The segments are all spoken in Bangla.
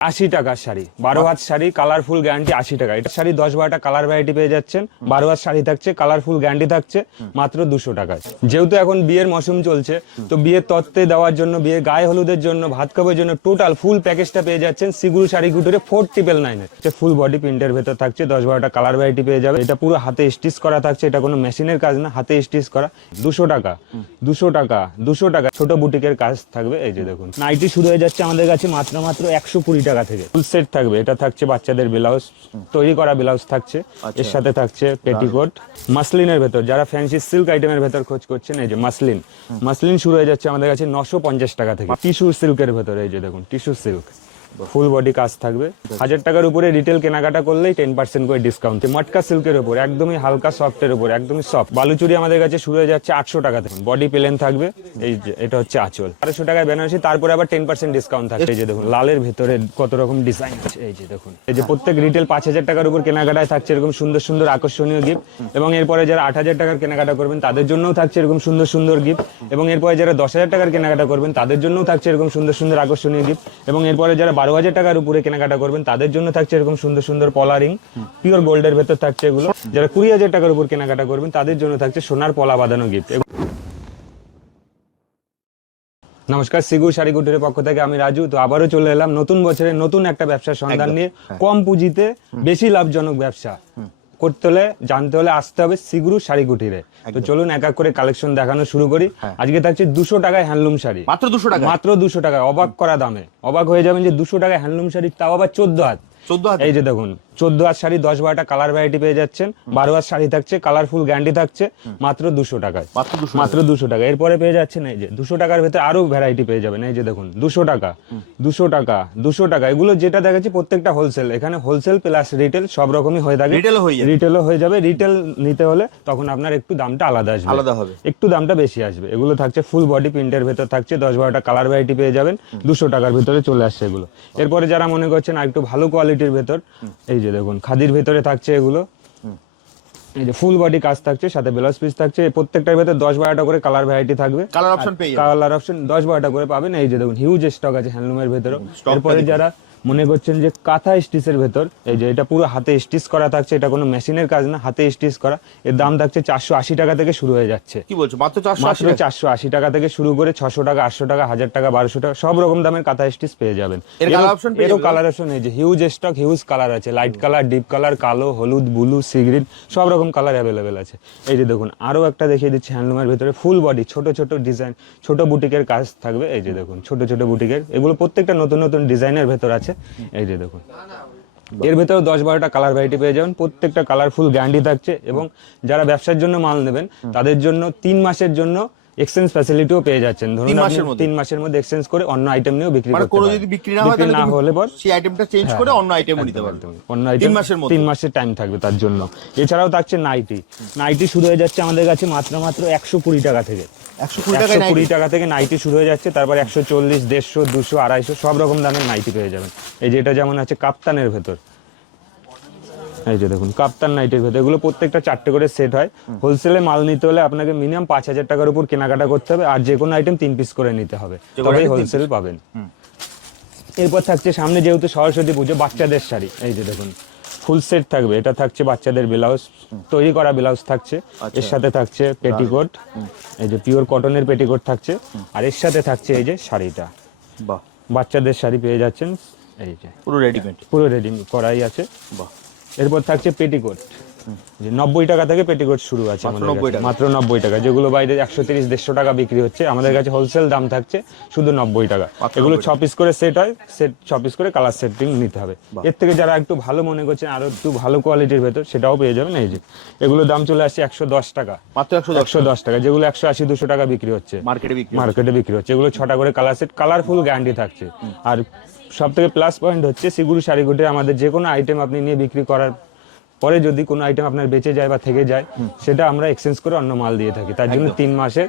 80 টাকার শাড়ি, 12 হাত শাড়ি, কালারফুল গ্যারান্টি 80 টাকা। এটা শাড়ি 10-12টা কালার ভ্যারাইটি পেয়ে যাচ্ছেন। 12 হাত শাড়ি থাকছে, কালারফুল গ্যারান্টি থাকছে মাত্র 200 টাকায়। যেহেতু এখন বিয়ের মৌসুম চলছে, তো বিয়ের তত্ত্বে দেওয়ার জন্য, বিয়ে গায়ে হলুদের জন্য, ভাত খাবার জন্য টোটাল ফুল প্যাকেজটা পেয়ে যাচ্ছেন সিগুরু শাড়ি কুটিরে 4999 ফুল বডি প্রিন্টের ভেতর থাকছে। 10-12টা কালার ভ্যারাইটি পেয়ে যাবে। এটা পুরো হাতে স্টিচ করা থাকছে, এটা কোনো মেশিনের কাজ না, হাতে স্টিচ করা। 200 টাকা, 200 টাকা, 200 টাকা। ছোট বুটিকের কাজ থাকবে। এই যে দেখুন, নাইটি শুরু হয়ে যাচ্ছে আমাদের কাছে মাত্র 120 টাকা থেকে। ফুল সেট থাকবে। এটা থাকছে বাচ্চাদের ব্লাউজ, তৈরি করা ব্লাউজ থাকছে। এর সাথে থাকছে পেটিকোট। মাসলিনের ভেতর যারা ফ্যান্সি সিল্ক আইটেমের ভেতর খোঁজ করছেন, এই যে মাসলিন, মাসলিন শুরু হয়ে যাচ্ছে আমাদের কাছে 950 টাকা থেকে। টিস্যু সিল্কের ভেতর, এই যে দেখুন টিস্যু সিল্ক, ফুল বডি কাজ থাকবে। 1000 টাকার উপরে রিটেল কেনাকাটা করলেই 10% করে ডিসকাউন্ট। মটকা সিল্কের উপর একদমই হালকা সফটের উপর, একদমই সফট। বালুচুরি আমাদের কাছে শুরু হয়ে যাচ্ছে 800 টাকা থেকে। বডি প্লেন থাকবে। এই যে এটা হচ্ছে আঁচল, 1200 টাকায় বেনারসি, তারপরে আবার 10% ডিসকাউন্ট থাকবে। এই যে দেখুন লালের ভেতরে কত রকম ডিজাইন আছে। এই যে দেখুন, এই যে প্রত্যেক রিটেল 5000 টাকার উপর কেনাকাটায় থাকছে এরকম সুন্দর সুন্দর আকর্ষণীয় গিফট। এবং এরপরে যারা 8000 টাকার কেনাকাটা করবেন তাদের জন্যও থাকছে এরকম সুন্দর সুন্দর গিফট। এবং এরপরে যারা 10000 টাকার কেনাকাটা করবেন তাদের জন্যও থাকছে এরকম সুন্দর সুন্দর আকর্ষণীয় গিফট। এবং এরপরে যারা 12000 টাকার উপরে কেনাকাটা করবেন তাদের জন্য থাকছে এরকম সুন্দর সুন্দর পলারিং, পিওর গোল্ডের ভেতর থাকছে এগুলো। যারা 20000 টাকার উপর কেনাকাটা করবেন তাদের জন্য থাকছে সোনার পলা বাঁধানো গিফট। নমস্কার, সিগুর শাড়ি কুটিরের পক্ষ থেকে আমি রাজু। তো আবারও চলে এলাম নতুন বছরের নতুন একটা ব্যবসার সন্ধান নিয়ে। কম পুঁজিতে বেশি লাভজনক ব্যবসা করতে হলে, জানতে হলে আসতে হবে সিগুরু শাড়ি কুটিরে। তো চলুন এক এক করে কালেকশন দেখানো শুরু করি। আজকে থাকছে 200 টাকায় হ্যান্ডলুম শাড়ি, মাত্র 200 টাকা, মাত্র 200 টাকায়। অবাক করা দামে অবাক হয়ে যাবেন যে 200 টাকায় হ্যান্ডলুম শাড়ি, তাও আবার 14 হাত। এই যে দেখুন 14 হাত শাড়ি, 10-12টা কালার ভ্যারাইটি পেয়ে যাচ্ছেন। 12 হাত শাড়ি থাকছে, কালারফুল গ্যারান্টি থাকছে মাত্র 200 টাকায়, মাত্র 200 টাকা। এরপরে পেয়ে যাচ্ছেন এই যে 200 টাকার ভেতরে আরো ভ্যারাইটি পেয়ে যাবেন। এই যে দেখুন 200 টাকা, 200 টাকা, 200 টাকা। এগুলো যেটা দেখাচ্ছি প্রত্যেকটা হোলসেল। এখানে হোলসেল প্লাস রিটেল সব রকমই হয়ে থাকে। রিটেলও হয়ে যাবে। রিটেল নিতে হলে তখন আপনার একটু দামটা আলাদা আসবে, আলাদা হবে, একটু দামটা বেশি আসবে। এগুলো থাকছে ফুল বডি প্রিন্টের ভেতর থাকছে। 10-12টা কালার ভ্যারাইটি পেয়ে যাবেন। 200 টাকার ভিতরে চলে আসছে এগুলো। এরপরে যারা মনে করছেন আর একটু ভালো কোয়ালিটির ভেতর, এই যে দেখুন খাদির ভেতরে থাকছে এগুলো। এই যে ফুল বডি কাজ থাকছে, সাথে ব্লাউজ পিস থাকছে। প্রত্যেকটার ভেতরে 10-12টা করে কালার ভ্যারাইটি থাকবে। কালার অপশন 10-12টা করে পাবেন। এই যে দেখুন হিউজ স্টক আছে হ্যান্ডলুমের ভেতরে। এরপরে যারা মনে করছেন যে কাঁথা স্টিচের ভেতর, এই যে এটা পুরো হাতে স্টিচ করা থাকছে, এটা কোনো মেশিনের কাজ না, হাতে স্টিচ করা। এর দাম থাকছে 480 টাকা থেকে শুরু হয়ে যাচ্ছে। কি বলছো, মাত্র 480 টাকা থেকে শুরু করে 600 টাকা, 800 টাকা, 1000 টাকা, 1200 টাকা, সব রকম দামের কাঁথা স্টিচ পেয়ে যাবেন। এরও কালার অপশন, এই যে হিউজ স্টক, হিউজ কালার আছে। লাইট কালার, ডিপ কালার, কালো, হলুদ, ব্লু, সি গ্রিন, সব রকম কালার অ্যাভেলেবেল আছে। এই যে দেখুন আরো একটা দেখিয়ে দিচ্ছি হ্যান্ডলুমের ভেতরে ফুল বডি, ছোট ছোট ডিজাইন, ছোট বুটিকের কাজ থাকবে। এই যে দেখুন ছোট ছোট বুটিকের, এগুলো প্রত্যেকটা নতুন নতুন ডিজাইনের ভেতর আছে। এই যে দেখুন এর ভেতরে 10-12টা কালার ভ্যারাইটি পেয়ে যাবেন। প্রত্যেকটা কালারফুল গ্যারান্টি থাকছে। এবং যারা ব্যবসার জন্য মাল নেবেন তাদের জন্য 3 মাসের জন্য এক্সচেঞ্জ ফ্যাসিলিটিও পেয়ে যাচ্ছেন। ধরুন আপনি 3 মাসের মধ্যে এক্সচেঞ্জ করে অন্য আইটেম নিয়েও বিক্রি করতে পারেন। যদি বিক্রি না হলে পর সেই আইটেমটা চেঞ্জ করে অন্য আইটেমও নিতে পারবেন। অন্য আইটেম 3 মাসের টাইম থাকবে তার জন্য। এছাড়াও থাকছে নাইটি। নাইটি শুরু হয়ে যাচ্ছে আমাদের কাছে মাত্র 120 টাকা থেকে। 120 টাকা থেকে নাইটি শুরু হয়ে যাচ্ছে। তারপর 140, 150, 200, 250 সব রকম দামের নাইটি পেয়ে যাবেন। এই যে এটা যেমন আছে কাপ্তানের ভেতর, এই যে দেখুন কাপ্তান নাইটের ভেতর, এগুলো প্রত্যেকটা 4টে করে সেট হয়। হোলসেলে মাল নিতে হলে আপনাকে মিনিমাম 5000 টাকার উপর কেনাকাটা করতে হবে। আর যে কোনো আইটেম 3 পিস করে নিতে হবে, তবেই হোলসেল পাবেন। এরপর থাকছে সামনে যেহেতু সরস্বতী পুজো, বাচ্চাদের শাড়ি। এই যে দেখুন ফুল সেট থাকবে। এটা থাকছে বাচ্চাদের ব্লাউজ, তৈরি করা ব্লাউজ থাকছে। এর সাথে থাকছে পেটিকোট, এই যে পিওর কটনের পেটিকোট থাকছে। আর এর সাথে থাকছে এই যে শাড়িটা, বাচ্চাদের শাড়ি পেয়ে যাচ্ছেন। এই যে পুরো রেডি করাই আছে। এরপর থাকছে পেটিকোট, যে 90 টাকা থেকে পেটিকোট শুরু আছে আমাদের কাছে, মাত্র 90 টাকা। যেগুলো বাইরে 130-150 টাকা বিক্রি হচ্ছে, আমাদের কাছে হোলসেল দাম থাকছে শুধু 90 টাকা। এগুলো 6 পিস করে সেট হয়, সেট 6 পিস করে কালার সেটিং নিতে হবে। এর থেকে যারা একটু ভালো মনে করছেন আরো একটু ভালো কোয়ালিটির ভেতর, সেটাও পেয়ে যাবেন। এই যে এগুলো দাম চলে আসছে 110 টাকা, মাত্র 110 টাকা। যেগুলো 180-200 টাকা বিক্রি হচ্ছে মার্কেটে বিক্রি হচ্ছে। এগুলো 6টা করে কালার সেট, কালারফুল গ্যারান্টি থাকছে। আর সব থেকে প্লাস পয়েন্ট হচ্ছে সিগুরু শাড়ি কুটিরে আমাদের যে কোনো আইটেম আপনি নিয়ে বিক্রি করার পরে যদি কোনো আইটেম আপনার বেঁচে যায় বা থেকে যায় সেটা আমরা এক্সচেঞ্জ করে অন্য মাল দিয়ে থাকি, তার জন্য 3 মাসের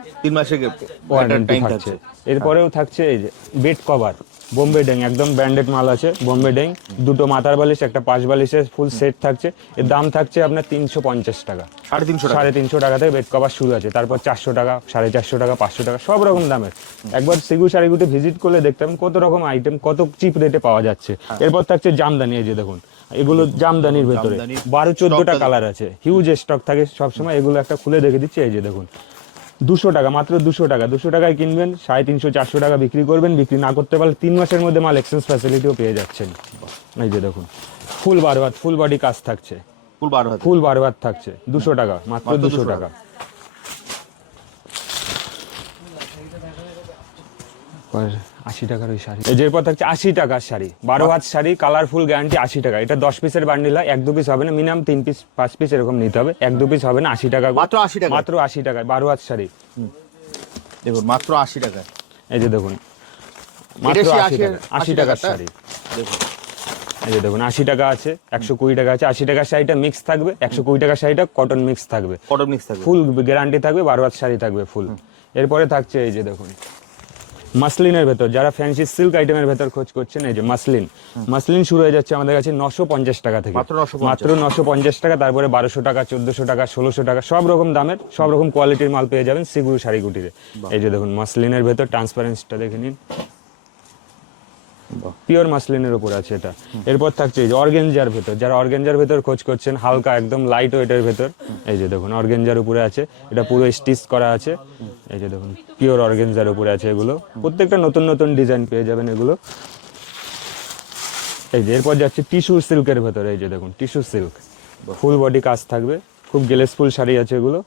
ওয়ারেন্টি থাকছে। এরপরেও থাকছে এই যে বেড কভার বোম্বে ডেং, একদম ব্র্যান্ডেড মাল আছে বোম্বে ডেং, দুটো মাথার বালিশ একটা পাশ বালিশের ফুল সেট থাকছে। এর দাম থাকছে আপনার 350 টাকা, 350 টাকা থেকে বেড কভার শুরু আছে, তারপর 400 টাকা, 450 টাকা, 500 টাকা, সব রকম দামের। একবার সিগু শাড়িগুটি ভিজিট করলে দেখতাম কত রকম আইটেম কত চিপ রেটে পাওয়া যাচ্ছে। এরপর থাকছে জামদানি, এই যে দেখুন এগুলো জামদানির ভেতরে 12-14টা কালার আছে, হিউজ স্টক থাকে সবসময়। এগুলো একটা খুলে দেখে দিচ্ছি, এই যে দেখুন 200 টাকা, মাত্র 200 টাকা, 200 টাকায় কিনবেন, 350-400 টাকা বিক্রি করবেন। বিক্রি না করতে পারলে 3 মাসের মধ্যে মাল এক্সচেঞ্জ ফ্যাসিলিটিও পেয়ে যাচ্ছেন। এই যে দেখুন ফুল বারবাত, ফুল বডি কাজ থাকছে, ফুল বারবাত থাকছে 200 টাকা, মাত্র 200 টাকা। আর 80 টাকার ওই শাড়ি, এরপর থাকছে 80 টাকার শাড়ি, 12 হাত শাড়ি, কালারফুল গ্যারান্টি, 80 টাকা। এটা 10 পিসের বান্ডিল হয়, 1-2 পিস হবে না, মিনিমাম 3 পিস 5 পিস এরকম নিতে হবে, 1-2 পিস হবে না। 80 টাকা, মাত্র 80 টাকা, মাত্র 80 টাকায় 12 হাত শাড়ি। দেখুন মাত্র 80 টাকা, এই যে দেখুন মাত্র 80 টাকার শাড়ি। দেখুন এই যে দেখুন 80 টাকা আছে, 120 টাকা আছে। 80 টাকার শাড়িটা মিক্স থাকবে, 120 টাকার শাড়িটা কটন মিক্স থাকবে, ফুল গ্যারান্টি থাকবে, 12 হাত শাড়ি থাকবে ফুল। এরপরে থাকছে এই যে দেখুন মাসলিনের ভেতর, যারা ফ্যান্সি সিল্ক আইটেমের ভেতর খোঁজ করছেন, এই যে মাসলিন, মাসলিন শুরু হয়ে যাচ্ছে আমাদের কাছে 950 টাকা থেকে, মাত্র 950 টাকা। তারপরে 1200 টাকা, 1400 টাকা, 1600 টাকা, সব রকম দামের সব রকম কোয়ালিটির মাল পেয়ে যাবেন সিগুরু শাড়িগুটিতে। এই যে দেখুন মাসলিনের ভেতর ট্রান্সপারেন্সিটা দেখে নিন, পিওর মাসলিনের উপর আছে এটা। এরপর থাকছে এই যে অর্গেঞ্জার ভেতর, যারা অর্গেঞ্জার ভেতর খোঁজ করছেন হালকা একদম লাইট ওয়েটের ভেতর, এই যে দেখুন অর্গেঞ্জার উপরে আছে, এটা পুরো স্টিচ করা আছে। এই যে দেখুন পিওর অর্গেঞ্জার উপরে আছে, এগুলো প্রত্যেকটা নতুন নতুন ডিজাইন পেয়ে যাবেন এগুলো। এই যে এরপর যাচ্ছে টিস্যু সিল্কের ভেতর, এই যে দেখুন টিস্যু সিল্ক, ফুল বডি কাজ থাকবে, খুব গ্লেসফুল শাড়ি আছে এগুলো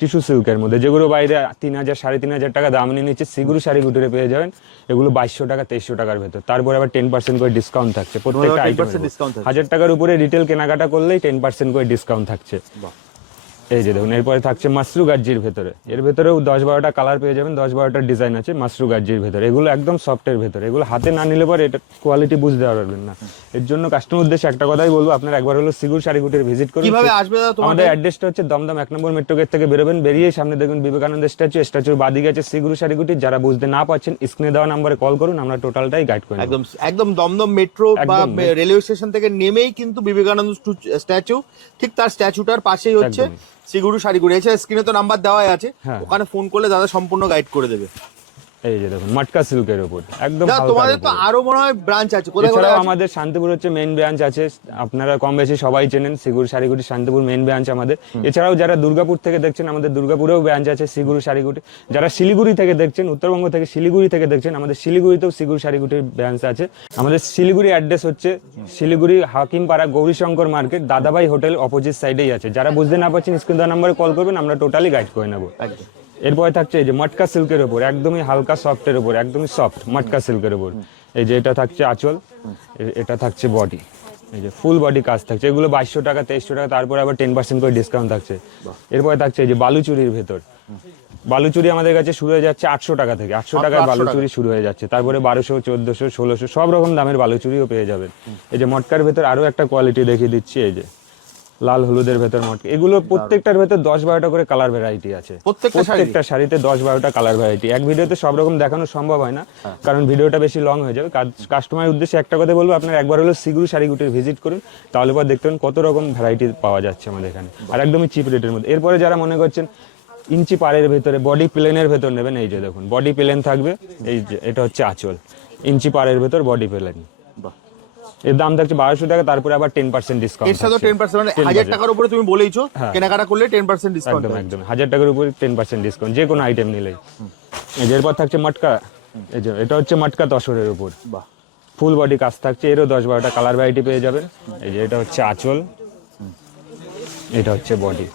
টিস্যু সিল্কের মধ্যে, যেগুলো বাইরে 3000 3,500 টাকা দাম নিয়ে নিচ্ছে, সিগুরু শাড়িগুটিতে পেয়ে যাবেন এগুলো 2200 টাকা 2300 টাকার ভেতর। তারপরে আবার 10% করে ডিসকাউন্ট থাকছে প্রত্যেকটা আইটেম, 1000 টাকার উপরে রিটেল কেনাকাটা করলেই 10% করে ডিসকাউন্ট থাকছে। এই যে দেখুন এরপরে থাকছে মাসরু গাজ্জির ভেতরে, এর ভেতরেও 10-12টা কালার পেয়ে যাবেন, 10-12টা ডিজাইন আছে মাসরু গাজ্জির ভেতরে। এগুলো একদম সফটের ভেতরে, এগুলো হাতে না নিলে পরে এটা কোয়ালিটি বুঝতে পারবেন না। এর জন্য কাস্টমার উদ্দেশ্যে একটা কথাই বলবো, আপনারা একবার হলো সিগুর শাড়িগুটির ভিজিট করুন। কিভাবে আসবে আমাদের অ্যাড্রেসটা হচ্ছে দমদম 1 নম্বর মেট্রো গেট থেকে বেরোবেন, বেরিয়ে সামনে দেখুন বিবেকানন্দ স্ট্যাচু, স্ট্যাচুর বাদিকে আছে সিগুরু শাড়িগুটি। যারা বুঝতে না পারছেন স্ক্রিনে দেওয়া নম্বরে কল করুন, আমরা টোটালটাই গাইড করি। একদম একদম দমদম মেট্রো বা রেলওয়ে স্টেশন থেকে নেমেই কিন্তু বিবেকানন্দ স্ট্যাচু, ঠিক তার স্ট্যাচুটার পাশেই হচ্ছে সিগুরু শাড়িগুড়ি। এছাড়া স্ক্রিনে তো নাম্বার দেওয়াই আছে, ওখানে ফোন করলে দাদা সম্পূর্ণ গাইড করে দেবে। এই যে দেখুন মটকা সিল্কের উপর একদম হালকা। তোমাদের তো আরো মনে হয় ব্রাঞ্চ আছে, কোথায় কোথায়? আমাদের শান্তিপুর হচ্ছে মেইন ব্রাঞ্চ আছে, আপনারা কম বেশি সবাই চেনেন সিগুরু শাড়িগুটি, শান্তিপুর মেইন ব্রাঞ্চ আমাদের। এছাড়াও যারা দুর্গাপুর থেকে দেখছেন, আমাদের দুর্গাপুরেও ব্রাঞ্চ আছে সিগুরু শাড়িগুটি। যারা শিলিগুড়ি থেকে দেখছেন, উত্তরবঙ্গ থেকে শিলিগুড়ি থেকে দেখছেন, আমাদের শিলিগুড়িতেও সিগুরু শাড়িগুটির ব্রাঞ্চ আছে। আমাদের শিলিগুড়ি অ্যাড্রেস হচ্ছে শিলিগুড়ি হাকিমপাড়া গৌরীশঙ্কর মার্কেট, দাদাভাই হোটেল অপোজিট সাইডেই আছে। যারা বুঝতে না পারছেন স্ক্রিন দেওয়া নম্বরে কল করবেন, আমরা টোটালি গাইড করে নেবো। এরপরে থাকছে এই যে মটকা সিল্কের উপর, একদমই হালকা সফটের উপর, একদমই সফট মটকা সিল্কের উপর। এই যে এটা থাকছে আঁচল, এটা থাকছে বডি, এই যে ফুল বডি কাজ থাকছে। এগুলো 2200 টাকা 2300 টাকা, তারপরে আবার 10% করে ডিসকাউন্ট থাকছে। এরপরে থাকছে এই যে বালুচুরির ভেতর, বালুচুরি আমাদের কাছে শুরু হয়ে যাচ্ছে 800 টাকা থেকে, 800 টাকায় বালুচুরি শুরু হয়ে যাচ্ছে। তারপরে 1200, 1400, 1600 সব রকম দামের বালুচুরিও পেয়ে যাবেন। এই যে মটকার ভেতর আরো একটা কোয়ালিটি দেখিয়ে দিচ্ছি, এই যে লাল হলুদের ভেতর মটকা, এগুলো প্রত্যেকটার ভেতর 10-12টা করে কালার ভ্যারাইটি আছে, প্রত্যেকটা শাড়িতে 10-12টা কালার ভ্যারাইটি। এক ভিডিওতে সব রকম দেখানো সম্ভব হয় না, কারণ ভিডিওটা বেশি লং হয়ে যাবে। কাস্টমারের উদ্দেশ্যে একটা কথা বলবো, আপনারা একবার হলো সিগুরু শাড়িগুটির ভিজিট করুন, তাহলে পর দেখবেন কত রকম ভ্যারাইটি পাওয়া যাচ্ছে আমাদের এখানে, আর একদমই চিপ রেটের মধ্যে। এরপরে যারা মনে করছেন ইঞ্চি পাড়ের ভেতরে বডি প্লেনের ভেতর নেবেন, এই যে দেখুন বডি প্লেন থাকবে, এই যে এটা হচ্ছে আঁচল, ইঞ্চি পাড়ের ভেতর বডি প্লেন। এর দাম থাকছে 1200 টাকা, তারপরে আবার 10% ডিসকাউন্ট। এর সাথে 10% মানে 1000 টাকার উপরে তুমি বলেইছো কেনাকাটা করলে 10% ডিসকাউন্ট। একদম একদম 1000 টাকার উপরে 10% ডিসকাউন্ট যে কোনো আইটেম নিলেই। এই যে এরপর থাকছে মটকা, এই যে এটা হচ্ছে মটকা তসরের উপর, বাহ ফুল বডি কাজ থাকছে, এরও 10-12টা কালার ভ্যারাইটি পেয়ে যাবেন। এই যে এটা হচ্ছে আঁচল, এটা হচ্ছে বডি।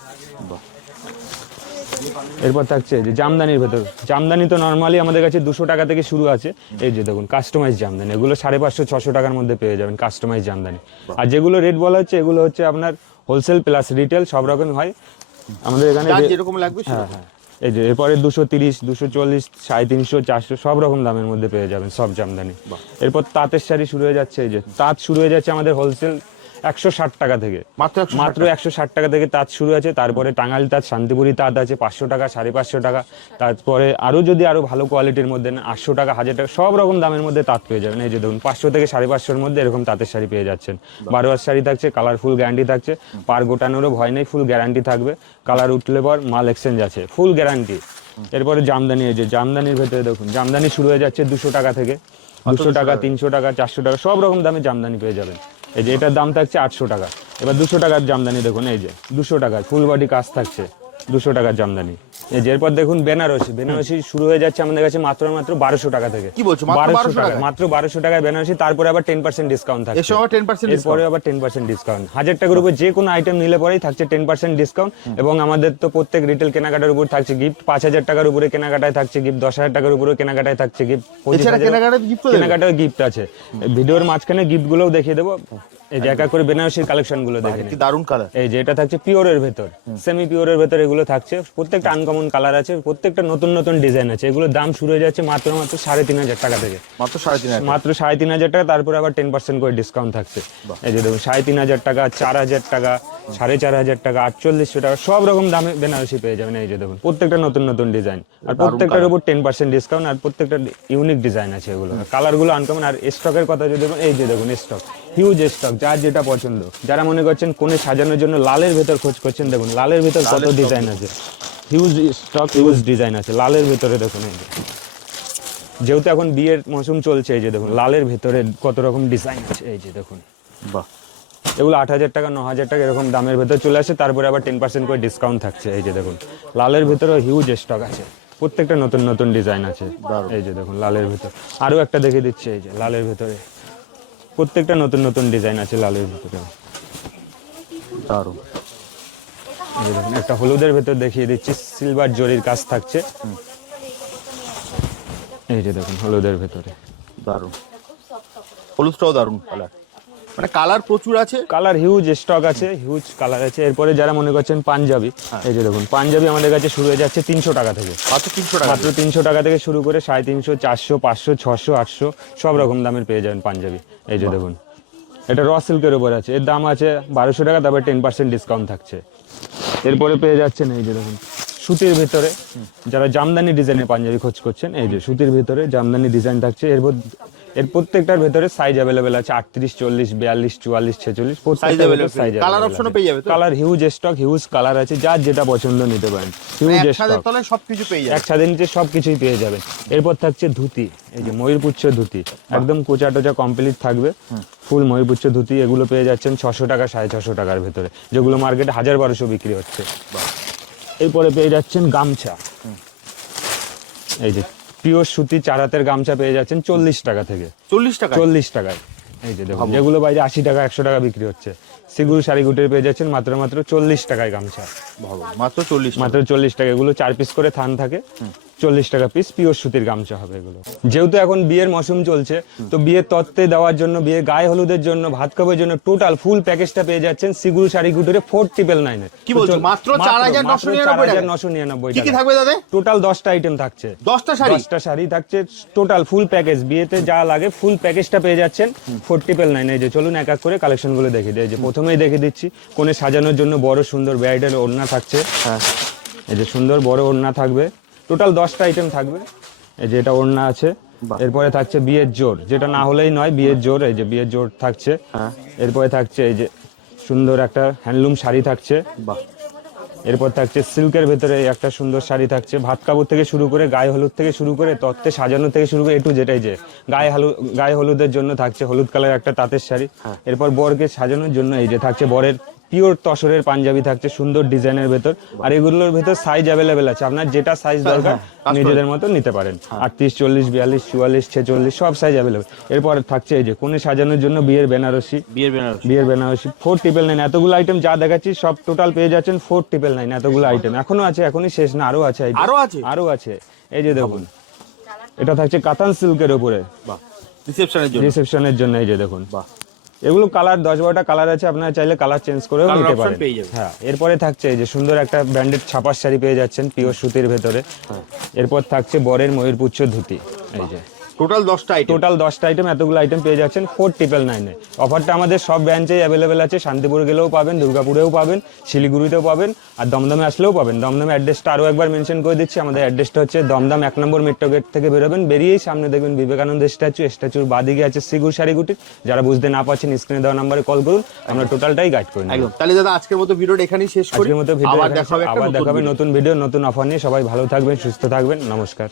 এরপর থাকছে যে জামদানির ভেতর, জামদানি তো নর্মালি আমাদের কাছে 200 টাকা থেকে শুরু আছে। এই যে দেখুন কাস্টমাইজ জামদানি, এগুলো 550-600 টাকার মধ্যে পেয়ে যাবেন কাস্টমাইজ জামদানি। আর যেগুলো রেট বলা হচ্ছে এগুলো হচ্ছে আপনার হোলসেল প্লাস রিটেল সব রকম হয় আমাদের এখানে, যেরকম লাগবে। হ্যাঁ হ্যাঁ, এই যে এরপরে 230, 240, 350, 400 সব রকম দামের মধ্যে পেয়ে যাবেন সব জামদানি। এরপর তাঁতের শাড়ি শুরু হয়ে যাচ্ছে, এই যে তাঁত শুরু হয়ে যাচ্ছে আমাদের হোলসেল 160 টাকা থেকে, মাত্র মাত্র 160 টাকা থেকে তাঁত শুরু আছে। তারপরে টাঙ্গাইল তাঁত, শান্তিপুরি তাঁত আছে 500 টাকা, 550 টাকা। তারপরে আরো যদি আরো ভালো কোয়ালিটির মধ্যে 800 টাকা, 1000 টাকা, সব রকম দামের মধ্যে তাঁত পেয়ে যাবেন। এই যে দেখুন 500 থেকে 550 মধ্যে এরকম তাঁতের শাড়ি পেয়ে যাচ্ছেন। 12 হাত শাড়ি থাকছে, কালারফুল গ্যারান্টি থাকছে, পার গোটানোরও ভয় নেই, ফুল গ্যারান্টি থাকবে। কালার উঠলে পর মাল এক্সচেঞ্জ আছে, ফুল গ্যারান্টি। এরপরে জামদানি, এই যে জামদানির ভেতরে দেখুন জামদানি শুরু হয়ে যাচ্ছে 200 টাকা থেকে, 200 টাকা, 300 টাকা, 400 টাকা, সব রকম দামে জামদানি পেয়ে যাবেন। এই যে এটার দাম থাকছে 800 টাকা। এবার 200 টাকার জামদানি দেখুন, এই যে 200 টাকা ফুল বডি কাজ থাকছে, 200 টাকার জামদানি। এই যে এরপর দেখুন বেনারসি, বেনারসি শুরু হয়ে যাচ্ছে আমাদের কাছে মাত্র 1200 টাকা থেকে। কি বলছো, মাত্র 1200 টাকা, মাত্র 1200 টাকায় বেনারসি। তারপরে আবার 10% ডিসকাউন্ট থাকছে, এর সঙ্গে 10% এরপরে আবার 10% ডিসকাউন্ট। 1000 টাকার উপর যে কোনো আইটেম নিলে পরেই থাকছে 10% ডিসকাউন্ট। এবং আমাদের তো প্রত্যেক রিটেল কেনাকাটার উপর থাকছে গিফট। 5000 টাকার উপরে কেনাকাটায় থাকছে গিফট, 10000 টাকার উপরে কেনাকাটায় থাকছে গিফট, এছাড়া কেনাকাটার গিফট আছে। ভিডিওর মাঝখানে গিফট গুলোও দেখিয়ে দেবো। এই যে একা করে বেনারসির কালেকশন গুলো দেখে নিন, কি দারুণ কালার। এই যে এটা থাকছে পিওরের ভেতর, সেমি পিওরের ভেতর এগুলো থাকছে। প্রত্যেকটা আনকমন কালার আছে, প্রত্যেকটা নতুন নতুন ডিজাইন আছে। এগুলোর দাম শুরু হয়ে যাচ্ছে মাত্র 3500 টাকা থেকে, মাত্র 3500, মাত্র 3500 টাকা। তারপরে আবার 10% করে ডিসকাউন্ট থাকছে। এই যে দেখুন 3500 টাকা, 4000 টাকা, 4500 টাকা, 4800 টাকা, সব রকম দামে বেনারসি পেয়ে যাবেন। এই যে দেখুন প্রত্যেকটা নতুন নতুন ডিজাইন, আর প্রত্যেকটার উপর 10% ডিসকাউন্ট, আর প্রত্যেকটা ইউনিক ডিজাইন আছে। এগুলো কালারগুলো আনকমন। আর স্টকের কথা যদি দেখুন, এই যে দেখুন স্টক, হিউজ স্টক, যার যেটা পছন্দ। যারা মনে করছেন কোণে সাজানোর জন্য লালের ভেতর খোঁজ করছেন, দেখুন লালের ভেতর কত ডিজাইন আছে, হিউজ স্টক, হিউজ ডিজাইন আছে লালের ভেতরে। দেখুন এই যে, যেহেতু এখন বিয়ের মৌসুম চলছে, এই যে দেখুন লালের ভেতরে কত রকম ডিজাইন আছে। এই যে দেখুন, বাহ, এগুলো 8000 টাকা, 9000 টাকা এরকম দামের ভেতর চলে আসে। তারপরে আবার 10% করে ডিসকাউন্ট থাকছে। এই যে দেখুন লালের ভেতরে হিউজ স্টক আছে, প্রত্যেকটা নতুন নতুন ডিজাইন আছে। এই যে দেখুন লালের ভেতর আরো একটা দেখিয়ে দিচ্ছে, এই যে লালের ভেতরে প্রত্যেকটা নতুন নতুন ডিজাইন আছে লালের ভেতরে। দারুণ। এই দেখুন একটা হলুদের ভেতর দেখিয়ে দিচ্ছি, সিলভার জরির কাজ থাকছে। এই যে দেখুন হলুদের ভেতরে দারুণ, হলুদটাও দারুণ কালার, মানে কালার প্রচুর আছে, কালার হিউজ স্টক আছে, হিউজ কালার আছে। এরপরে যারা মনে করছেন পাঞ্জাবি, এই যে দেখুন পাঞ্জাবি আমাদের কাছে শুরু হয়ে যাচ্ছে 300 টাকা থেকে, মাত্র 300 টাকা, মাত্র 300 টাকা থেকে শুরু করে 350, 400, 500, 600, 800 সব রকম দামের পেয়ে যাবেন পাঞ্জাবি। এই যে দেখুন এটা র সিল্কের উপর আছে, এর দাম আছে 1200 টাকা, তারপরে 10% ডিসকাউন্ট থাকছে। এরপরে পেয়ে যাচ্ছেন এই যে দেখুন সুতির ভেতরে, যারা জামদানি ডিজাইনের পাঞ্জাবি খোঁজ করছেন, এই যে সুতির ভেতরে জামদানি ডিজাইন থাকছে। এর প্রত্যেকটার ভেতরে সাইজ অ্যাভেলেবেল আছে, 38, 40, 42, 44, 46 প্রত্যেকটা সাইজ। কালার অপশনও পেয়ে যাবে তো, colour huge stock, huge colour আছে, যার যেটা পছন্দ নিতে পারেন। হিউজ স্টক, তলে সবকিছু পেয়ে যাবে, একসাথে নিচে সবকিছুই পেয়ে যাবেন। এরপর থাকছে ধুতি, এই যে ময়ূরপুচ্ছ ধুতি, একদম কোচা টোচা কমপ্লিট থাকবে, ফুল ময়ূরপুচ্ছ ধুতি। এগুলো পেয়ে যাচ্ছেন 600 টাকা, 650 টাকার ভেতরে, যেগুলো মার্কেটে 1000-1200 বিক্রি হচ্ছে। এরপরে পেয়ে যাচ্ছেন গামছা, এই যে পিওর সুতি 4 হাতের গামছা পেয়ে যাচ্ছেন 40 টাকা থেকে, 40 টাকা, 40 টাকায়। এই যে দেখুন যেগুলো বাইরে 80 টাকা, 100 টাকা বিক্রি হচ্ছে, সিগুরু শাড়ি গুটির পেয়ে যাচ্ছেন মাত্র 40 টাকায় গামছা, মাত্র 40, মাত্র 40 টাকা। এগুলো 4 পিস করে থান থাকে, 40 টাকা পিস পিওর সুতির গামছা হবে এগুলো। যেহেতু এখন বিয়ের মৌসুম চলছে, তো বিয়ের তত্ত্বে দেওয়ার জন্য, বিয়ের গায়ে হলুদের জন্য, ভাত খাওয়ার জন্য টোটাল ফুল প্যাকেজটা পেয়ে যাচ্ছেন সিগুরু শাড়ি গুটিরে 4999। কি বলছো, মাত্র 4999 কি কি থাকবে দাদা? টোটাল 10টা আইটেম থাকছে, 10টা শাড়ি, 10টা শাড়ি থাকছে, টোটাল ফুল প্যাকেজ, বিয়েতে যা লাগে ফুল প্যাকেজটা পেয়ে যাচ্ছেন 4999। এই যে চলুন এক এক করে কালেকশন গুলো দেখিয়ে দিই। এই যে প্রথমেই দেখে দিচ্ছি কোণে সাজানোর জন্য বড় সুন্দর ব্রাইডাল ওড়না থাকছে। এই যে সুন্দর বড় ওড়না থাকবে, টোটাল 10টা আইটেম থাকবে। এই যে এটা ওড়না আছে। এরপরে থাকছে বিয়ের জোর, যেটা না হলেই নয়, বিয়ের জোর। এই যে বিয়ের জোর থাকছে। এরপরে থাকছে এই যে সুন্দর একটা হ্যান্ডলুম শাড়ি থাকছে। এরপর থাকছে সিল্কের ভেতরে একটা সুন্দর শাড়ি থাকছে, ভাত কাপড় থেকে শুরু করে গায়ে হলুদ থেকে শুরু করে তত্ত্বে সাজানো থেকে শুরু করে একটু যেটাই যে গায়ে হলুদের জন্য থাকছে হলুদ কালার একটা তাঁতের শাড়ি। এরপর বরকে সাজানোর জন্য এই যে থাকছে বরের পিওর তসরের পাঞ্জাবি থাকছে সুন্দর ডিজাইনের ভেতর। আর এগুলোর ভেতর সাইজ অ্যাভেলেবেল আছে, আপনার যেটা সাইজ দরকার নিজেদের মতো নিতে পারেন। 38, 40, 42, 44, 46 সব সাইজ অ্যাভেলেবেল। এরপর থাকছে এই যে কোণে সাজানোর জন্য বিয়ের বেনারসি, বিয়ের বেনারসি 4999। এতগুলো আইটেম যা দেখাচ্ছি সব টোটাল পেয়ে যাচ্ছেন 4999। এতগুলো আইটেম এখনো আছে, এখনই শেষ না, আরো আছে, আরো আছে। এই যে দেখুন এটা থাকছে কাতান সিল্কের উপরে, রিসেপশনের জন্য। এই যে দেখুন এগুলো কালার 10-12টা কালার আছে, আপনারা চাইলে কালার চেঞ্জ করেও নিতে পারেন। হ্যাঁ, এরপরে থাকছে এই যে সুন্দর একটা ব্র্যান্ডেড ছাপার শাড়ি পেয়ে যাচ্ছেন পিওর সুতির ভেতরে। এরপর থাকছে বরের ময়ূরপুচ্ছ ধুতি, এই যে টোটাল 10টা আইটেম। টোটাল 10টা আইটেম, এতগুলো আইটেম পেয়ে যাচ্ছেন 4999 অফারটা আমাদের সব ব্রাঞ্চেই অ্যাভেলেবেল আছে। শান্তিপুর গেলেও পাবেন, দুর্গাপুরেও পাবেন, শিলিগুড়িতেও পাবেন, আর দমদমে আসলেও পাবেন। দমদমে অ্যাড্রেসটা আরও একবার মেনশন করে দিচ্ছি। আমাদের অ্যাড্রেসটা হচ্ছে দমদম 1 নম্বর মেট্রো গেট থেকে বেরোবেন, বেরিয়েই সামনে দেখবেন বিবেকানন্দ স্ট্যাচুর বাদিকে আছে সিগুর শাড়িগুটির। যারা বুঝতে না পারছেন স্ক্রিনে দেওয়া নাম্বারে কল করুন, আমরা টোটালটাই গাইড করে নেব। একদম। তাহলে দাদা আজকের মতো ভিডিওটা এখানেই শেষ করি। আজকের মতো ভিডিও আবার দেখা হবে নতুন ভিডিও, নতুন অফার নিয়ে। সবাই ভালো থাকবেন, সুস্থ থাকবেন, নমস্কার।